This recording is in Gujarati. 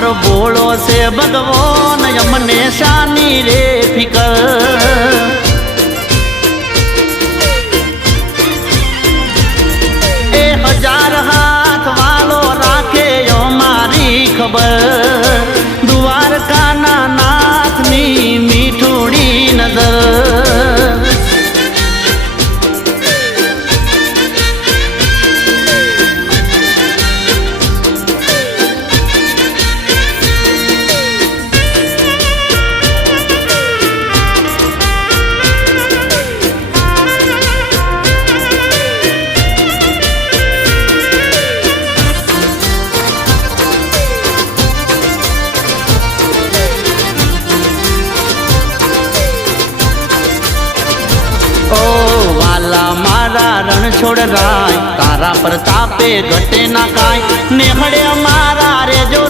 મારો ભોળો છે ભગવાન અમને શાની રે ફિકર એ હજાર હાથ વાલો રાખે મારી ખબર દ્વારકાના નાથની મીઠુડી નજર મારા રણ છોડ રાય તારા પ્રતાપે ઘટે ના કાય નેહળે